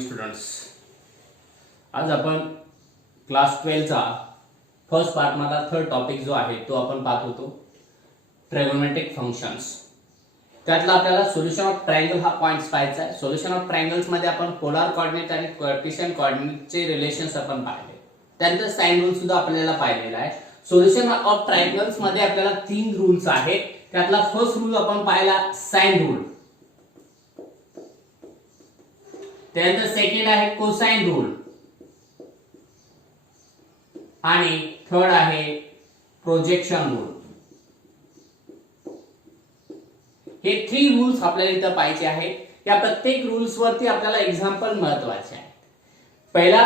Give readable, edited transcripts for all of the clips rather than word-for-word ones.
Morning students. आज आपण class 12 चा फर्स्ट पार्ट मधला थर्ड टॉपिक जो आहे तो आपण पाहत होतो, ट्रिगोनोमेट्रिक फंक्शन्स. त्यातला आपल्याला सोल्युशन ऑफ ट्रायंगल हा पॉइंट्स पाहायचा आहे. सोल्युशन ऑफ ट्रायंगल्स मध्ये आपण पोलार कोऑर्डिनेट आणि कार्टेशियन कोऑर्डिनेटचे रिलेशन्स आपण पाहिले. त्यानंतर साइन रूल सुद्धा आपल्याला पाहिलेला आहे. सोल्युशन ऑफ ट्रायंगल्स मध्ये आपल्याला 3 रूल्स आहेत. त्यातला फर्स्ट रूल आपण पाहिला साइन रूल, त्यानंतर सेकंड आहे कोसाइन रूल आणि थर्ड आहे प्रोजेक्शन रूल. हे 3 रूल्स आपल्याला इथं पाहिजे आहेत. या प्रत्येक रूल्स वरती आपल्याला एक्झाम्पल महत्वाचे आहे. पहिला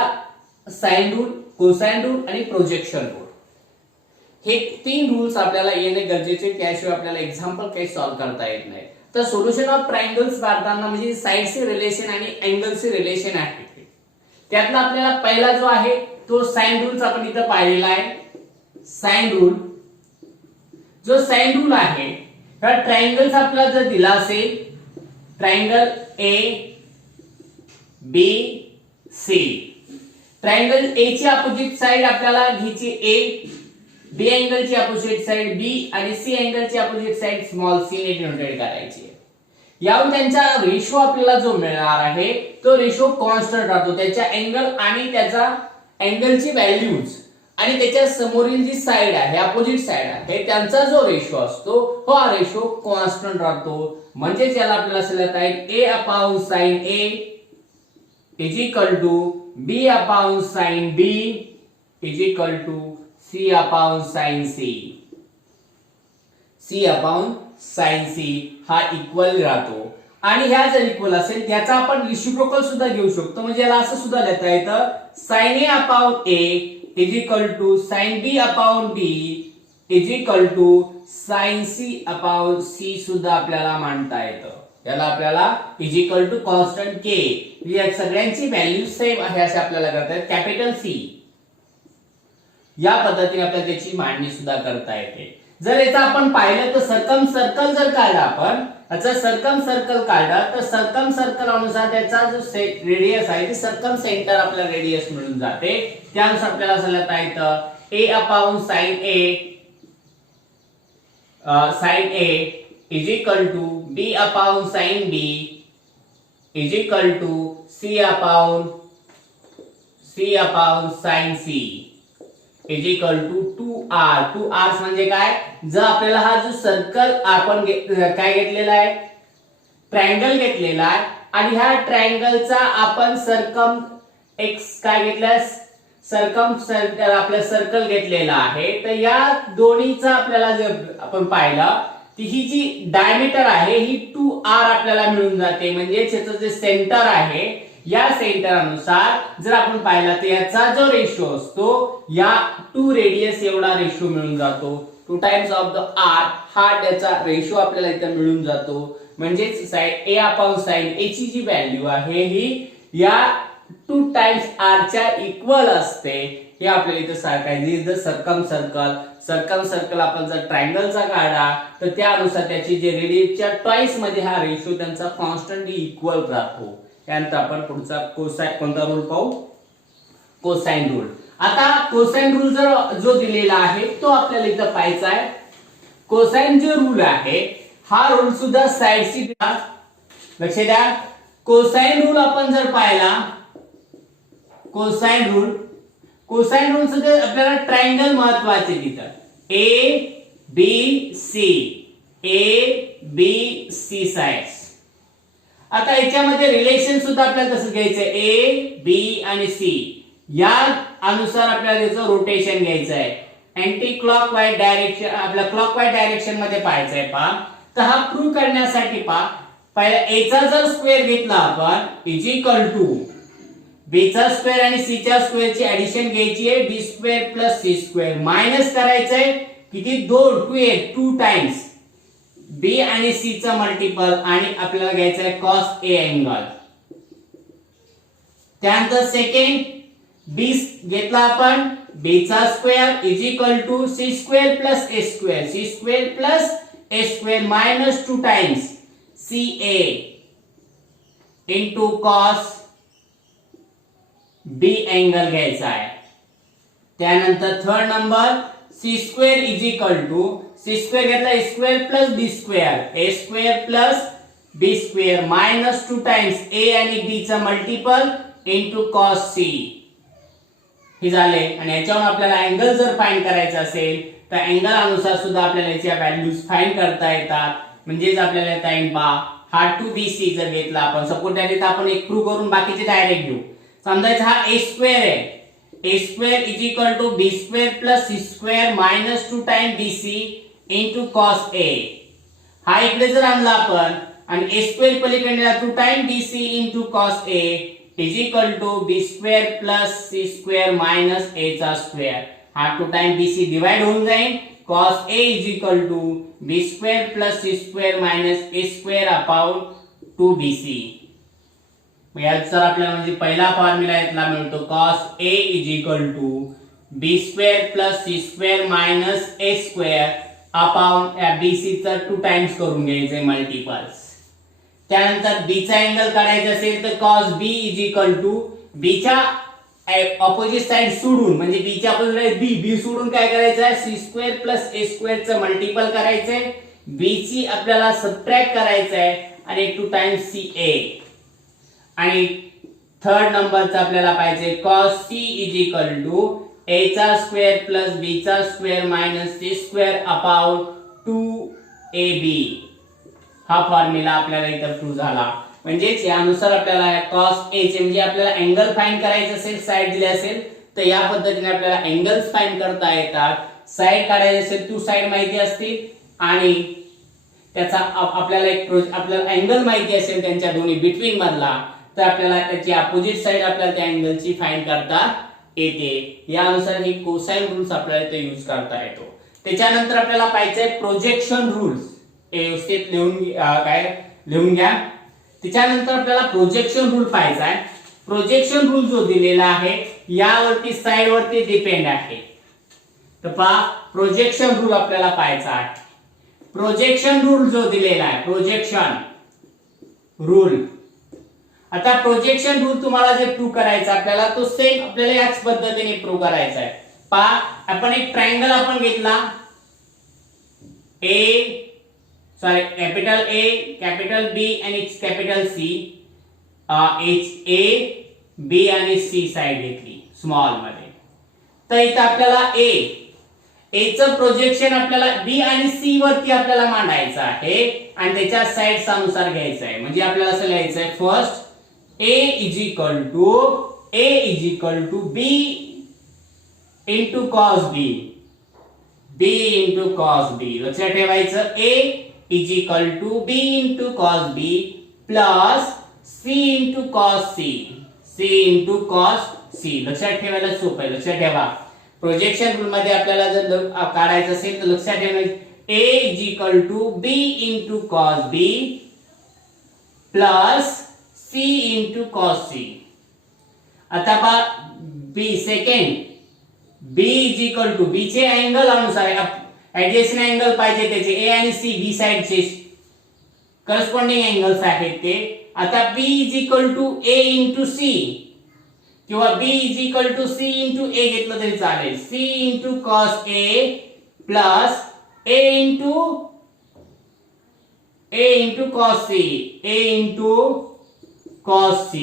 साइन रूल, कोसाइन रूल आणि प्रोजेक्शन रूल. हे 3 रूल्स आपल्याला येणे गरजेचे, त्याशिवाय आपल्याला एक्झाम्पल काही सॉल्व्ह करता येत नाही. तर सोल्युशन ऑफ ट्रायंगल्स काढताना म्हणजे साइडचे रिलेशन आणि अँगलचे रिलेशन आहे. त्यातला आपल्याला पहिला जो आहे तो साइन रूल्स आपण इथं पाहिलेला आहे. साइन रूल, जो साइन रूल आहे हा ट्रायंगल्स आपल्याला जर दिला असेल, triangle A B C, triangle A ची अपोजिट साइड आपल्याला घ्यायची ए, बी अँगलची अपोजिट साइड बी आणि सी अँगलची अपोजिट साइड स्मॉल सी ने डिनोटेड करायची आहे. यावरून त्यांचा रेशो आपल्याला जो मिळणार आहे तो रेशो कॉन्स्टंट राहतो. त्याच्या अँगल आणि त्याचा अँगलची व्हॅल्यूज आणि त्याच्या समोरील जी साइड आहे, अपोजिट साइड आहे, त्यांचा जो रेशो असतो हा रेशो कॉन्स्टंट राहतो. म्हणजे याला आपल्याला असं लिहिता येईल a upon sin a is equal to b upon sin b is equal to c upon sin c. c upon sin c हा इक्वल राहतो. आणि ह्या जर इक्वल असेल त्याचा आपण रेसिप्रोकल सुद्धा घेऊ शकतो. म्हणजे याला असं सुद्धा लिहिता येतं sin a upon a is equal to sin b upon b is equal to sin c upon c सुद्धा आपल्याला मांडता येतं. याला आपल्याला is equal to constant k, या सगळ्यांची व्हॅल्यू सेम आहे असे आपल्याला करता येते. कॅपिटल C या पद्धतीने आपल्याला त्याची मांडणी सुद्धा करता येते. जर याचा आपण पाहिलं तर सर्कम सर्कल जर काढला, आपण याचा सर्कम सर्कल काढला तर सर्कम सर्कल अनुसार त्याचा जो रेडियस आहे ते सर्कम सेंटर आपल्याला रेडियस मिळून जाते. त्यानुसार आपल्याला असं लिहिता येतं a upon sin a is equal to b upon sin b is equal to c upon sin c is equal to 2r. 2r म्हणजे काय, जर आपल्याला हा जो सर्कल आपण काय घेतलेला आहे, ट्रायंगल घेतलेला आहे आणि ह्या ट्रायंगलचा आपण सर्कम एक्स काय घेतलाय, सर्कम सर्कल आपला सर्कल घेतलेला आहे. तर या दोन्हीचा आपल्याला जर आपण पाहिलं तर ही जी डायमीटर आहे ही 2r आपल्याला मिळून जाते. म्हणजे त्याचं जे सेंटर आहे या सेंटर अनुसार जर आपण पाहिला तर याचा जो रेशो असतो या 2 रेडियस एवढा रेशो मिळून जातो. 2 टाइम्स ऑफ द r हा त्याचा रेशो आपल्याला इथे मिळून जातो. म्हणजे side a upon sin a ची जी व्हॅल्यू आहे ही या 2 टाइम्स r च्या इक्वल असते. हे आपल्याला इथे सांगायचं. जर सर्कम सर्कल आपण जर ट्रायंगलचा काढला तर त्यानुसार त्याची जे रेडियसच्या ट्वाइस मध्ये हा रेशो त्यांचा कॉन्स्टंटली इक्वल राहतो. त्यानंतर आपण पुढचा कोणता रूल पाहू, कोसाइन रूल. आता कोसाइन रूल जो दिलेला आहे तो आपल्याला इथं पाहायचा आहे. कोसाइन जो रूल आहे हा रूल सुद्धा साइडशी लक्ष द्या. कोसाइन रूल आपण जर पाहिला, कोसाइन रूल सुद्धा आपल्याला ट्रायंगल महत्वाचे तिथं a b c साइड्स. आता याच्यामध्ये रिलेशन सुद्धा आपल्याला कसं घ्यायचंय, a b आणि c या अनुसार आपल्याला त्याचं रोटेशन घ्यायचं आहे. अँटी क्लॉकवाईज डायरेक्शन आपल्याला क्लॉकवाईज डायरेक्शन मध्ये पाहायचं आहे. पहा, तर हा प्रूव्ह करण्यासाठी पहा, पहिला a चा जर स्क्वेअर घेतला आपण इज इक्वल टू b चा स्क्वेअर आणि c च्या स्क्वेअरची ऍडिशन घ्यायची आहे, b square plus c square minus करायचंय किती 2 टाइम्स b आणि c चा मल्टिपल आणि आपल्याला घ्यायचा आहे cos a अँगल. त्यानंतर सेकंड b घेतला आपण, b चा square is equal to c square plus a square minus 2 times ca into cos B angle घ्यायचा आहे. त्यानंतर third number C square is equal to C square घेतला A square plus B square A square plus B square minus 2 times A आणि B चा multiple into cos C हे झाले. आणि याच्यावर आपल्याला अँगल जर फाइंड करायचा असेल तर अँगल अनुसार सुद्धा आपल्याला याच्या व्हॅल्यूज फाइंड करता येतात. म्हणजेच आपल्याला टाइम पा हा 2bc जर घेतला आपण सपोज त्याने तर आपण एक प्रूव्ह करून बाकीचे डायरेक्ट घेऊ. समजायचा हा a स्क्वेअर आहे a square is equal to b square plus c square minus 2 time bc into cos a. हा इकडे जर आणला आपण आणि a स्क्वेअर पलीकडे 2 time bc into cos a is equal to b square plus c square minus a चा square. हा 2 time bc divide होऊन जाईल. cos a is equal to b square plus c square minus a square upon 2bc. याचा आपल्याला म्हणजे पहिला formula यातला मिळतो cos a is equal to b square plus c square minus a square upon या bc चा 2 times करून घ्यायचे मल्टिपल्स. त्यानंतर b चा अँगल काढायचा असेल तर cos b is equal to b च्या ऑपोजिट साइड सोडून म्हणजे b च्या ऑपोजिट साइड b सोडून काय करायचं आहे c square plus a square चं मल्टिपल करायचंय b ची आपल्याला सबट्रॅक्ट करायचं आहे आणि 2 टाइम्स ca. आणि थर्ड नंबरचा आपल्याला पाहिजे cos c is equal to a चा स्क्वेअर प्लस b चा square minus c square upon 2ab. हा फॉर्म्युला आपल्याला इथं प्रूव्ह झाला. म्हणजेच यानुसार आपल्याला cos a चे म्हणजे आपल्याला अँगल फाइंड करायचं असेल साइड दिली असेल तर या पद्धतीने आपल्याला अँगल्स फाइंड करता येतात. साइड काढायची असेल टू साइड माहिती असतील आणि त्याचा आपल्याला आपल्याला अँगल माहिती असेल त्यांच्या दोन्ही बिटवीन मधला तर आपल्याला त्याची अपोजिट साइड आपल्याला त्या अँगलची फाइंड करता येते. यानुसार ही कोसाइन रूल्स आपल्याला इथे यूज करता येतो. त्याच्यानंतर आपल्याला पाहिजे प्रोजेक्शन रूल्स. व्यवस्थित लिहून घ्या. त्याच्यानंतर आपल्याला प्रोजेक्शन रूल पाहायचा आहे. प्रोजेक्शन रूल जो दिलेला आहे यावरती साइड वरती डिपेंड आहे. तर पहा प्रोजेक्शन रूल आपल्याला पाहायचा आहे. प्रोजेक्शन रूल जो दिलेला आहे प्रोजेक्शन रूल. आता प्रोजेक्शन रूल तुम्हाला जे प्रूव्ह करायचा आपल्याला तो सेम आपल्याला याच पद्धतीने प्रूव्ह करायचा आहे. पहा आपण एक ट्रायंगल आपण घेतला कॅपिटल A कॅपिटल B आणि कॅपिटल C. A B आणि C साइड घेतली स्मॉल मध्ये. तर इथं आपल्याला A चं प्रोजेक्शन आपल्याला B आणि C वरती आपल्याला मांडायचं आहे आणि त्याच्या साइड्स अनुसार घ्यायचं आहे. म्हणजे आपल्याला असं लिहायचं आहे first A is equal to B into cos B B into cos B. लक्षात ठेवायचं A is equal to B into cos B plus C into cos C into cos C. लक्षात ठेवायला सोपं आहे. लक्षात ठेवा प्रोजेक्शन रूल मध्ये आपल्याला जर काढायचं असेल तर लक्षात ठेवायचं A is equal to B into cos B plus C into cos C. आता पहा B second B is equal to B चे अँगल अनुसार ऍडजस्टिंग अँगल पाहिजे त्याचे A आणि C B साइडचे करस्पॉन्डिंग अँगल्स आहेत ते. आता B is equal to A into C किंवा B is equal to C into A घेतलं तरी चालेल. C into cos A plus A into cos C A into cos C.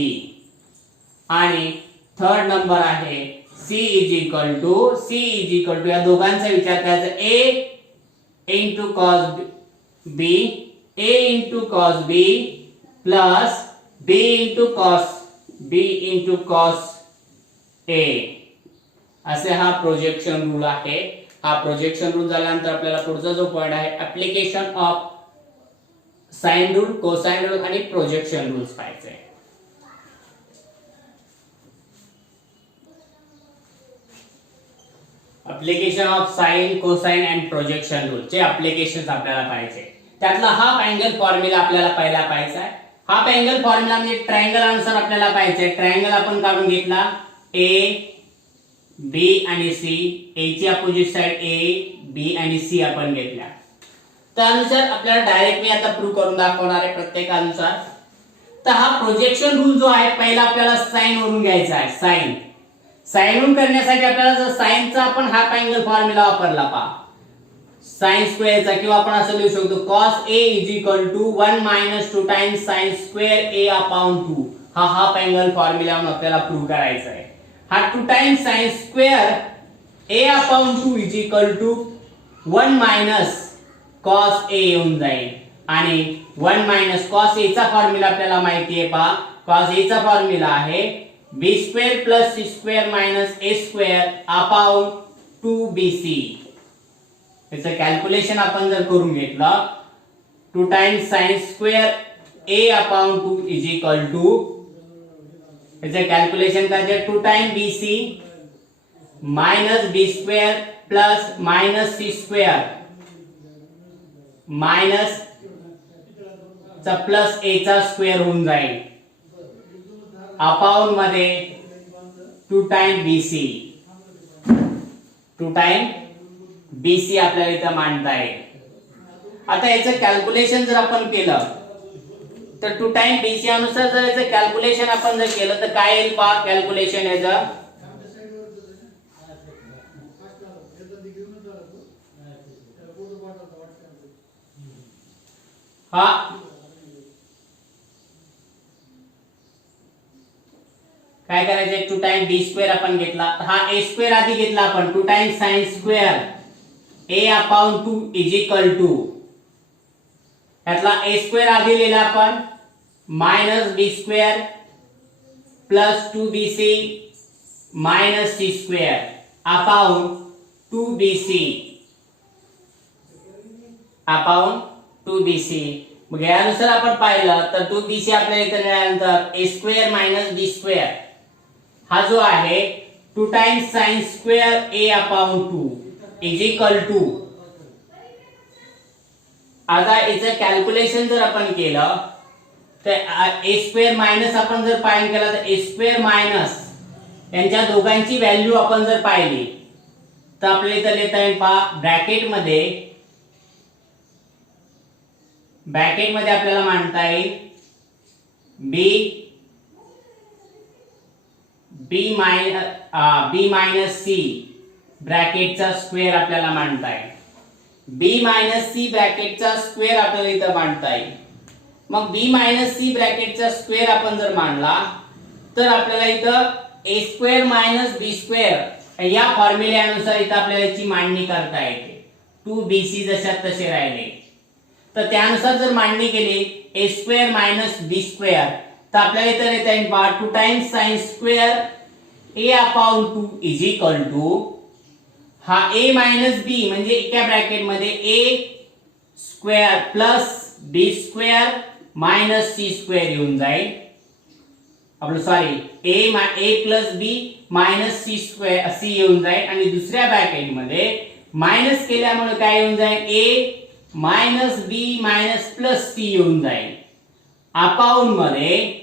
आणि third number आहे C is equal to या दोघांचा विचार करायचा A into cos B A into cos B plus B into cos A. असे हा projection rule आहे. हा प्रोजेक्शन रूल झाल्यानंतर आपल्याला पुढचा जो पॉइंट आहे application of sine rule cosine rule आणि प्रोजेक्शन रूल्स पाहायचे. Application of sine cosine and projection rule चे ऍप्लिकेशन्स आपल्याला पाहिजे. त्यातला हाफ अँगल फॉर्म्युला आपल्याला पहिला पाहायचा आहे. हाफ अँगल फॉर्म्युला म्हणजे ट्रायंगल अनुसार आपल्याला पाहायचा आहे. ट्रायंगल आपण काढून घेतला A B आणि C. A ची अपोजिट साइड A B आणि C आपण घेतल्या. त्यानुसार आपल्याला डायरेक्ट मी आता प्रूव्ह करून दाखवणार आहे प्रत्येकानुसार. तर हा प्रोजेक्शन रूल जो आहे पहिला आपल्याला साइन वरून घ्यायचा आहे. साइन वरून करण्यासाठी आपल्याला जर साइनचा आपण हाफ अँगल फॉर्म्युला वापरला पहा साइन स्क्वेअरचा, किंवा आपण असं लिहू शकतो cos A = 1 - 2 times sin square A/2. हा हाफ अँगल फॉर्म्युला म्हणून आपल्याला प्रूव्ह करायचा आहे. हा 2 times sin square A/2 = 1 - cos A येऊन जाईल. आणि 1 - cos A चा फॉर्म्युला आपल्याला माहिती आहे पहा. cos A चा फॉर्म्युला आहे b² + c² - a² 2bc. याचं कॅल्क्युलेशन आपण जर करून घेतलं 2 टाइम्स sin स्क्वेअर A/2 याचं कॅल्क्युलेशन करायचे 2 times bc minus b² plus minus c² minus चा प्लस a चा स्क्वेअर होऊन जाईल अपॉन मध्ये 2 टाइम bc. 2 टाइम bc आपल्याला इथं मांडता येईल. आता याचं कॅल्क्युलेशन जर आपण केलं तर 2 टाइम bc अनुसार जर याचं कॅल्क्युलेशन आपण जर केलं तर काय येईल पहा कॅल्क्युलेशन याचं. हा काय करायचं 2 टाइम b² आपण घेतला, हा a² आधी घेतला आपण 2 टाइम sin स्क्वेअर A/2 यातला a² आधी लिहिला आपण minus b² plus 2bc minus c² upon 2bc upon 2bc. मग यानुसार आपण पाहिलं तर 2bc आपल्याला इथे मिळाल्यानंतर a² - b² हा जो आहे 2 टाइम्स sin स्क्वेअर A/2 आता याचं कॅल्क्युलेशन जर आपण केलं तर a² मायनस आपण जर फाइंड केला तर a² मायनस यांच्या दोघांची व्हॅल्यू आपण जर पाहिली तर आपल्याला इथे लिहिता येईल पहा ब्रॅकेट मध्ये आपल्याला मांडता येईल b मायनस c ब्रॅकेटचा स्क्वेअर आपल्याला मांडता येईल. b मायनस c ब्रॅकेटचा स्क्वेअर आपल्याला इथं मांडता येईल. मग b मायनस c ब्रॅकेटचा स्क्वेअर आपण जर मांडला तर आपल्याला इथं a² मायनस b² या फॉर्म्युल्यानुसार इथं आपल्याला याची मांडणी करता येते. 2bc जशा तसे राहिले तर त्यानुसार जर मांडणी केली a² मायनस b² तर आपल्याला इथं येता येईल 2 टाइम्स sin स्क्वेअर A/2 हा a मायनस b म्हणजे एका ब्रॅकेट मध्ये a² plus b² minus c² येऊन जाईल. आपलं sorry a plus b minus c येऊन जाईल आणि दुसऱ्या ब्रॅकेट मध्ये मायनस केल्यामुळे काय येऊन जाईल a minus b minus plus c येऊन जाईल अपॉन मध्ये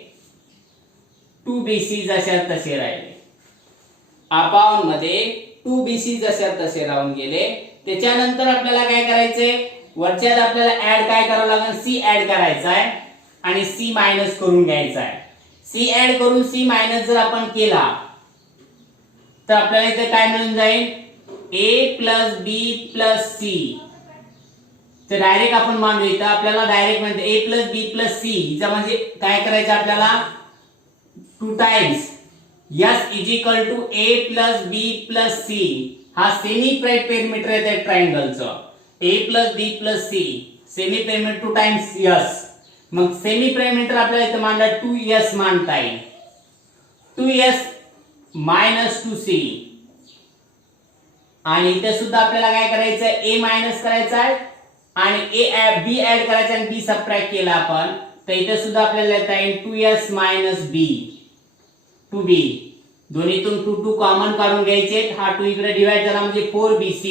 2bc जशा तसे राहिले. अपॉन मध्ये 2bc जशा तसे राहून गेले. त्याच्यानंतर आपल्याला काय करायचंय वरच्यात आपल्याला ऍड काय करावं लागेल c ऍड करायचा आहे आणि c मायनस करून घ्यायचा आहे. c ऍड करून c मायनस जर आपण केला तर आपल्याला इथे काय मिळून जाईल a plus b plus c. तर डायरेक्ट आपण मांडू इथं आपल्याला डायरेक्ट म्हणजे a plus b plus c हिचा म्हणजे काय करायचं आपल्याला 2 times s = a plus b plus c हा सेमी पेरिमीटर आहे त्या ट्रायंगलचं a plus b plus c semi perimeter 2 times s. मग सेमी पेरिमीटर आपल्याला इथं मांडला 2s मांडता येईल 2s मायनस 2c आणि इथे सुद्धा आपल्याला काय करायचं आहे a मायनस करायचा आहे आणि b ऍड करायचा आणि b सबट्रॅक्ट केला आपण तर इथे सुद्धा आपल्याला येता येईल 2s minus b 2b दोन्हीतून 2 common काढून घ्यायचे. हा 2 इकडे डिवाइड झाला म्हणजे 4bc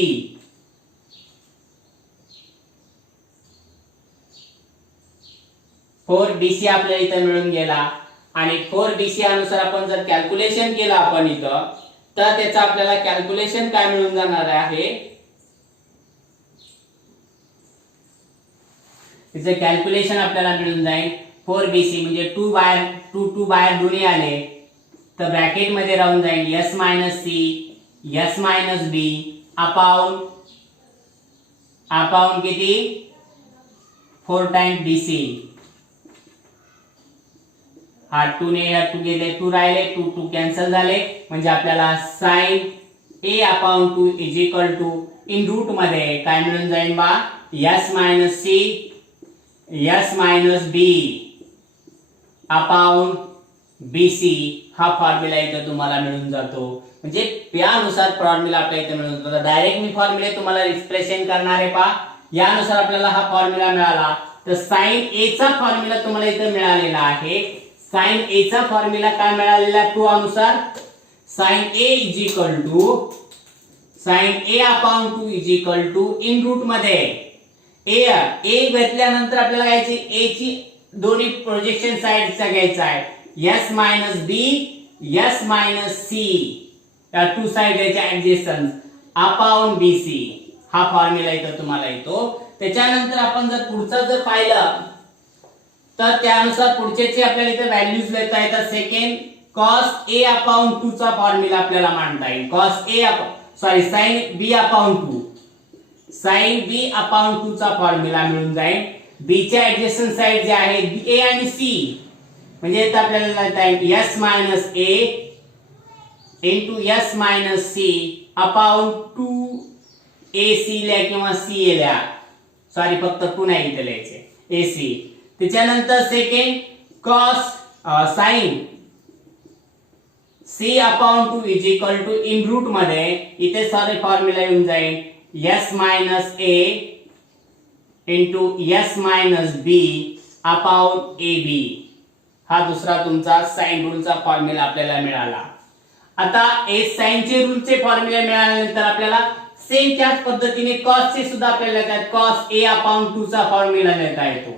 4bc आपल्याला इथं मिळून गेला. आणि 4bc अनुसार आपण जर कॅल्क्युलेशन केलं आपण इथं तर त्याचं आपल्याला कॅल्क्युलेशन काय मिळून जाणार आहे त्याचं कॅल्क्युलेशन आपल्याला मिळून जाईल 4BC म्हणजे 2 बाहेर 2 बाहेर दोन्ही आले तर ब्रॅकेट मध्ये राहून जाईल S minus c S minus बी अपॉन किती 4 टाइम्स BC. हा 2 ने या 2 गेले 2 राहिले 2 कॅन्सल झाले म्हणजे आपल्याला sine A upon 2 is equal to in root मध्ये काय मिळून जाईल बा S minus c S minus बी अपॉन BC हा फॉर्म्युला इथे तुम्हाला मिळून जातो. म्हणजे यानुसार फॉर्म्युला आपल्या इथे मिळून जातो. डायरेक्ट मी फॉर्म्युले तुम्हाला एक्सप्रेशन करणार आहे पा यानुसार आपल्याला हा फॉर्म्युला मिळाला. तर साइन A चा फॉर्म्युला तुम्हाला इथे मिळालेला आहे. साइन A चा फॉर्म्युला काय मिळालेला आहे तो अनुसार sine A is equal to sine A upon 2 is equal to in root मध्ये A घेतल्यानंतर आपल्याला घ्यायची A ची दोन्ही प्रोजेक्शन साइडचा घ्यायचा आहे S मायनस बी S मायनस सी या टू साइड घ्यायच्या ऍडजेसन्स अपॉन BC हा फॉर्म्युला इथं तुम्हाला येतो. त्याच्यानंतर आपण जर पुढचा जर पाहिलं तर त्यानुसार पुढचे आपल्याला इथे व्हॅल्यूज देता येतात. सेकंड cos A अपॉन 2 चा फॉर्म्युला आपल्याला मांडता येईल. cos A sin B upon 2 sin B upon 2 चा फॉर्म्युला मिळून जाईल. B च्या ऍडजेसंट साइड जे आहे A आणि C म्हणजे इथे आपल्याला लिहिता येईल S minus A into S minus C upon 2 AC ल्या किंवा C ल्या सॉरी फक्त 2 नाही इथे लिहायचे AC. त्याच्यानंतर second cos sin C upon 2 is equal to in root मध्ये इथे सारे फॉर्म्युला येऊन जाईल S minus A into S minus B upon AB हा दुसरा तुमचा साइन रूलचा फॉर्म्युला आपल्याला मिळाला. आता ए साइन चे रूलचे फॉर्म्युले मिळाल्यानंतर आपल्याला सेम त्याच पद्धतीने cos चे सुद्धा आपल्याला येतात. cos A अपॉन 2 चा फॉर्म्युला लिहिता येतो.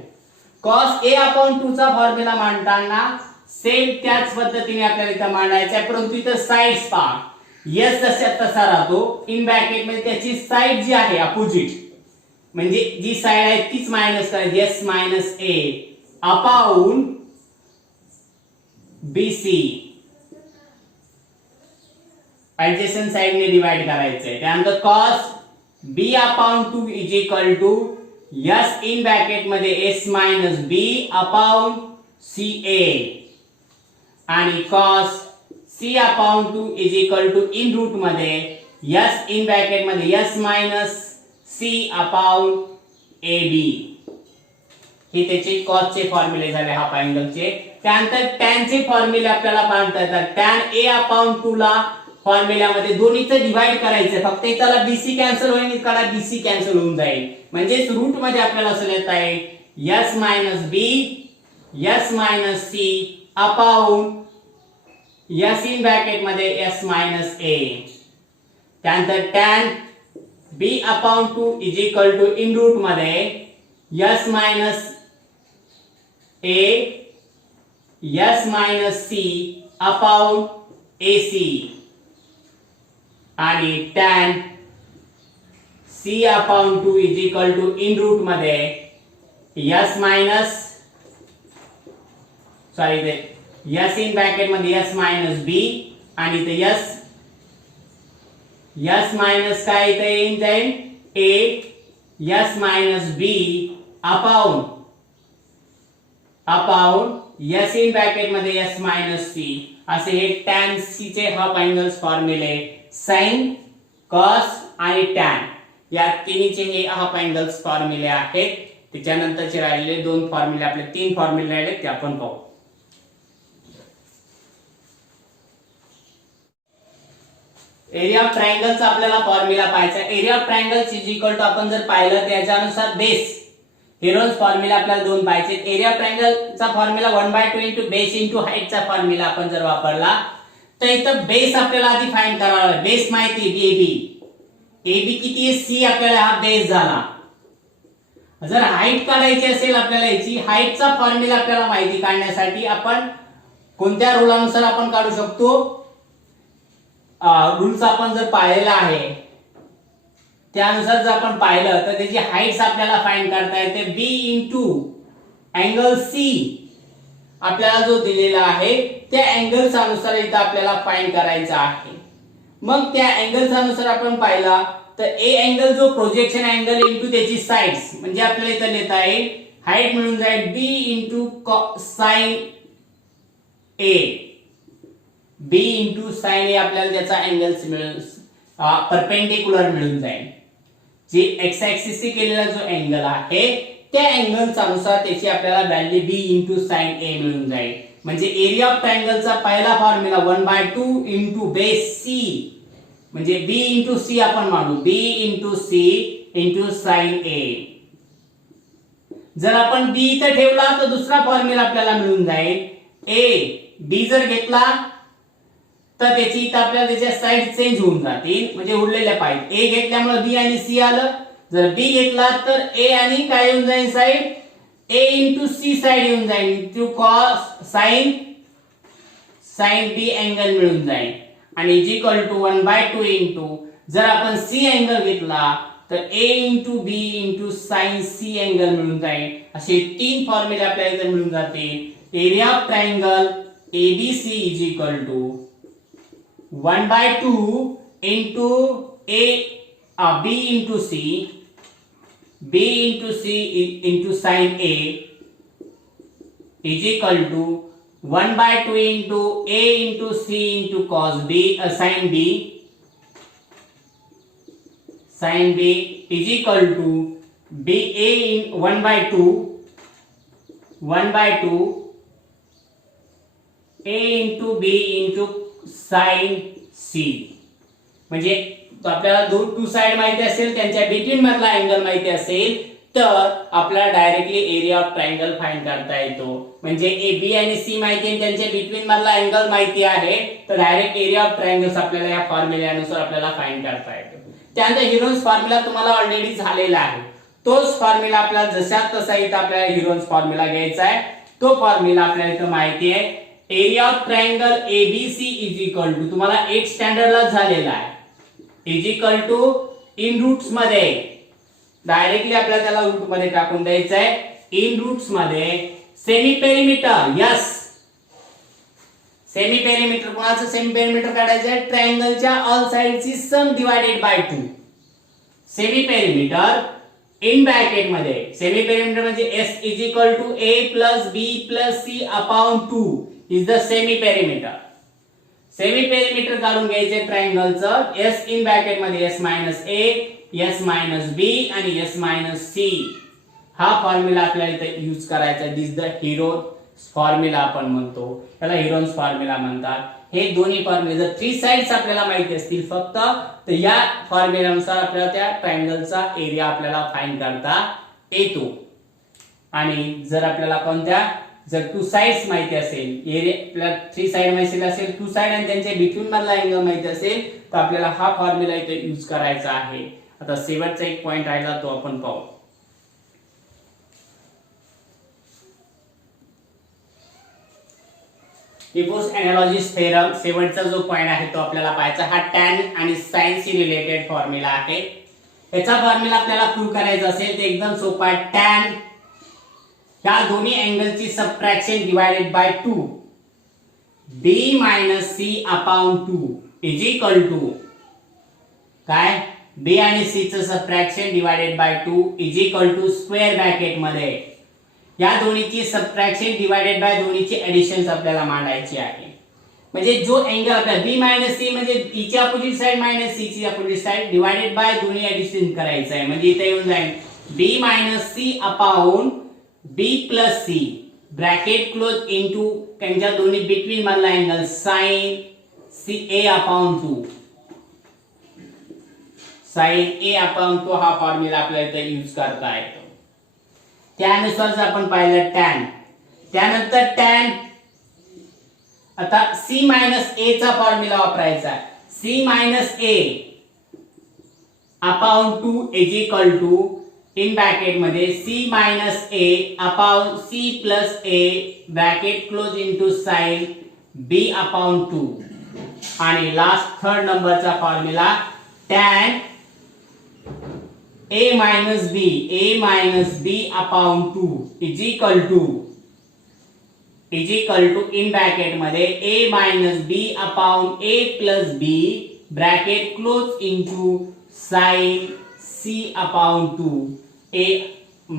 cos A अपॉन 2 चा फॉर्म्युला मांडताना सेम त्याच पद्धतीने आपल्याला इथे मांडायचा आहे परंतु इथे साइड्स पहा S जसा तसा राहतो इन ब्रॅकेट मध्ये त्याची साइड जी आहे अपोजिट म्हणजे जी साइड आहे तीच मायनस करायची S minus A upon BC adjacent side ने डिवाइड करायचंय. त्यानंतर cos B upon 2 is equal to S in bracket मध्ये S minus B upon CA आणि cos C upon 2 is equal to in root मध्ये S in bracket मध्ये S minus C upon AB हे त्याचे cos चे फॉर्म्युले झाले half अँगलचे. त्यानंतर tan चे फॉर्म्युले आपल्याला मांडता येतात. tan A अपॉन 2 ला फॉर्म्युल्यामध्ये दोन्हीचं डिवाइड करायचं फक्त इथला BC कॅन्सल होईल इथला BC कॅन्सल होऊन जाईल म्हणजे रूट मध्ये आपल्याला असं लिहिता येईल S minus B S minus C upon S in bracket मध्ये S मायनस A. त्यानंतर tan B upon 2 is equal to in root मध्ये S minus A S minus C upon AC आणि tan C upon 2 is equal to in root मध्ये S minus sorry ते S in bracket मध्ये S minus B आणि ते S minus काय इथे येऊन जाईल A S minus B upon S in bracket मध्ये S मायनस C असे हे tan C चे हाफ अँगल्स फॉर्म्युले sin cos आणि tan या तिन्हीचे हे हाफ अँगल्स फॉर्म्युले आहेत. त्याच्यानंतरचे राहिलेले दोन फॉर्म्युले आपले तीन फॉर्म्युले राहिले ते आपण पाहू. एरिया ऑफ ट्रायंगलचा आपल्याला फॉर्म्युला पाहायचा. Area of triangle is equal to आपण जर पाहिलं त्याच्यानुसार बेस हेरोन्स फॉर्म्युला आपल्याला दोन पाहिजे. एरिया ऑफ ट्रायंगलचा फॉर्म्युला 1/2 इंटू बेस इंटू हाईटचा फॉर्म्युला आपण जर वापरला तर इथं बेस आपल्याला आधी फाइंड करावा लागेल. बेस माहिती AB किती आहे C आपल्याला हा बेस झाला. जर हाईट काढायची असेल आपल्याला याची हाईटचा फॉर्म्युला आपल्याला माहिती काढण्यासाठी आपण कोणत्या रूलानुसार आपण काढू शकतो रूल्स आपण जर पाहिलेला आहे त्यानुसार जर आपण पाहिलं तर त्याची हाईट्स आपल्याला फाइंड करता येते B इंटू अँगल C आपल्याला जो दिलेला आहे त्या अँगल्स अनुसार इथं आपल्याला फाइंड करायचा आहे. मग त्या अँगल्स अनुसार आपण पाहिला तर ए अँगल जो प्रोजेक्शन अँगल इंटू त्याची साइड्स म्हणजे आपल्याला इथं लिहिता येईल हाईट मिळून जाईल बी इंटू साइन ए. बी इंटू साइन ए आपल्याला त्याचा अँगल्स मिळून परपेंडिक्युलर मिळून जाईल. जे एक्स ऍक्सिस केलेला जो अँगल आहे त्या अँगल्स अनुसार त्याची आपल्याला व्हॅल्यू बी इंटू साइन ए मिळून जाईल. म्हणजे एरिया ऑफ ट्रायंगलचा पहिला फॉर्म्युला 1/2 इंटू बेस सी म्हणजे बी इंटू सी आपण मांडू बी इंटू सी इंटू साइन ए. जर आपण बी इथं ठेवला तर दुसरा फॉर्म्युला आपल्याला मिळून जाईल ए. बी जर घेतला तर त्याची इथं आपल्याला त्याच्या साइड चेंज होऊन जातील म्हणजे उरलेल्या पाहिजे. ए घेतल्यामुळे बी आणि सी आलं. जर बी घेतला तर ए आणि काय येऊन जाईल साइड ए इंटू सी साइड येऊन जाईल into cos sine B angle मिळून जाईल आणि इज इक्वल टू 1/2 इंटू जर आपण सी अँगल घेतला तर A into B into sine C angle मिळून जाईल. असे तीन फॉर्म्युले आपल्याला इथे मिळून जातील. Area of triangle ABC is equal to 1/2 into A B into C b into c into sin a is equal to 1/2 into a into c into cos b sin b is equal to b a in 1/2 a into b into sin c. म्हणजे आपल्याला to side माहिती असेल त्यांच्या between मधला angle माहिती असेल तर आपल्याला directly area of triangle find करता येतो. म्हणजे ए बी आणि सी माहिती आहे त्यांच्या बिटवीन मधला अँगल माहिती आहे तर डायरेक्ट एरिया ऑफ ट्रायंगल्स आपल्याला या फॉर्म्युल्यानुसार आपल्याला फाइंड करता येतो. त्यानंतर हिरोन्स फॉर्म्युला तुम्हाला ऑलरेडी झालेला आहे. तोच फॉर्म्युला आपल्याला जसा तसा इथं आपल्याला हिरोन्स फॉर्म्युला घ्यायचा आहे. तो फॉर्म्युला आपल्याला इथं माहिती आहे area of triangle ABC is equal to तुम्हाला 8 स्टँडर्डला झालेला आहे is equal to in roots मध्ये डायरेक्टली आपल्याला त्याला रूट मध्ये टाकून द्यायचं आहे. इन रूट्स मध्ये semi perimeter yes semi perimeter कोणाचं सेमी पेरिमीटर काढायचं आहे ट्रायंगलच्या ऑल साइडची sum divided by 2. Semi perimeter in bracket मध्ये सेमी पेरिमीटर म्हणजे s is equal to a plus b plus c upon 2 is the semi perimeter. Semi perimeter काढून घ्यायचे ट्रायंगलचं s in bracket मध्ये s minus a s minus b आणि s minus c. हा formula आपल्याला इथे use करायचा. दिस the Heron's formula आपण म्हणतो त्याला हिरोन्स फॉर्म्युला म्हणतात. हे दोन्ही फॉर्म्युले जर 3 साइड्स आपल्याला माहिती असतील फक्त तर या फॉर्म्युल्यानुसार आपल्याला त्या ट्रायंगलचा एरिया आपल्याला फाइंड करता येतो. आणि जर आपल्याला कोणत्या जर 2 साइड्स माहिती असेल एरिया आपल्याला 3 साइड माहिती असेल 2 साइड आणि त्यांच्या बिटवीन मधला अँगल माहिती असेल तर आपल्याला हा फॉर्म्युला इथे यूज करायचा आहे. आता शेवटचा एक पॉइंट राहिला तो आपण पाहू. डिफोर्स एनालॉजीस थेरम शेवटचा जो पॉइंट आहे तो आपल्याला पाहायचा. हा टॅन आणि साइन शी रिलेटेड फॉर्म्युला आहे. याचा फॉर्म्युला आपल्याला प्रूव्ह करायचा असेल तर एकदम सोपा आहे. टॅन ह्या दोन्ही अँगलची subtraction divided by 2 b minus c upon 2 is equal to काय b आणि c चं subtraction divided by 2 is equal to square bracket मध्ये या दोन्हीची सबट्रॅक्शन डिवाइडेड बाय दोन्हीची एडिशन्स आपल्याला मांडायची आहे. म्हणजे जो अँगल आपल्याला b मायनस c म्हणजे e ची अपोजिट साइड मायनस c ची अपोजिट साइड डिवाइडेड बाय दोन्ही एडिशन करायचं आहे. म्हणजे इथे येऊन जाईल b minus c upon b plus c bracket close into त्यांच्या दोन्ही बिटवीन मधला angle sin c a upon 2 sin a upon 2 हा फॉर्म्युला आपल्याला इथे यूज करता येतो. त्यानुसार जर आपण पाहिलं टॅन त्यानंतर टॅन आता c मायनस a चा फॉर्म्युला वापरायचा आहे. c minus a upon 2 is equal to in bracket मध्ये c minus a upon c plus a bracket close into sin b upon 2 आणि लास्ट थर्ड नंबरचा formula tan a minus b upon 2 is equal to is equal to in bracket मध्ये a minus B upon a plus B bracket close into sine c upon 2 a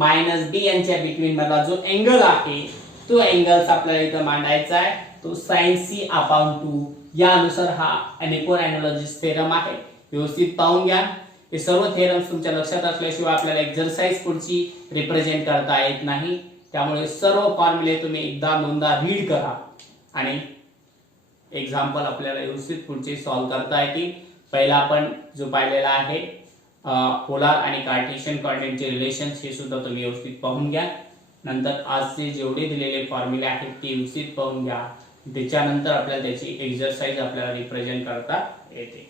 minus बी यांच्या between मधला जो angle आहे तो angle आपल्याला इथं मांडायचा आहे, तो साइन c अपॉन 2 यानुसार हा अनेकोन एनालॉजिस थेरम आहे. व्यवस्थित पाहून घ्या. हे सर्व थेरम्स तुमच्या लक्षात असल्याशिवाय आपल्याला एक्सरसाइज पुढची रिप्रेझेंट करता येत नाही. त्यामुळे सर्व फॉर्म्युले तुम्ही एकदा दोनदा रीड करा आणि एक्झाम्पल आपल्याला व्यवस्थित पुढचे सॉल्व्ह करता येतील. पहिला आपण जो पाहिलेला आहे पोलार आणि कार्टेशियन कोऑर्डिनेटचे रिलेशन्स हे सुद्धा तुम्ही व्यवस्थित पाहून घ्या. नंतर आजचे जेवढे दिलेले फॉर्म्युले आहेत ते व्यवस्थित पाहून घ्या. त्याच्यानंतर आपल्याला त्याची एक्सरसाइज आपल्याला रिप्रेझेंट करता येते.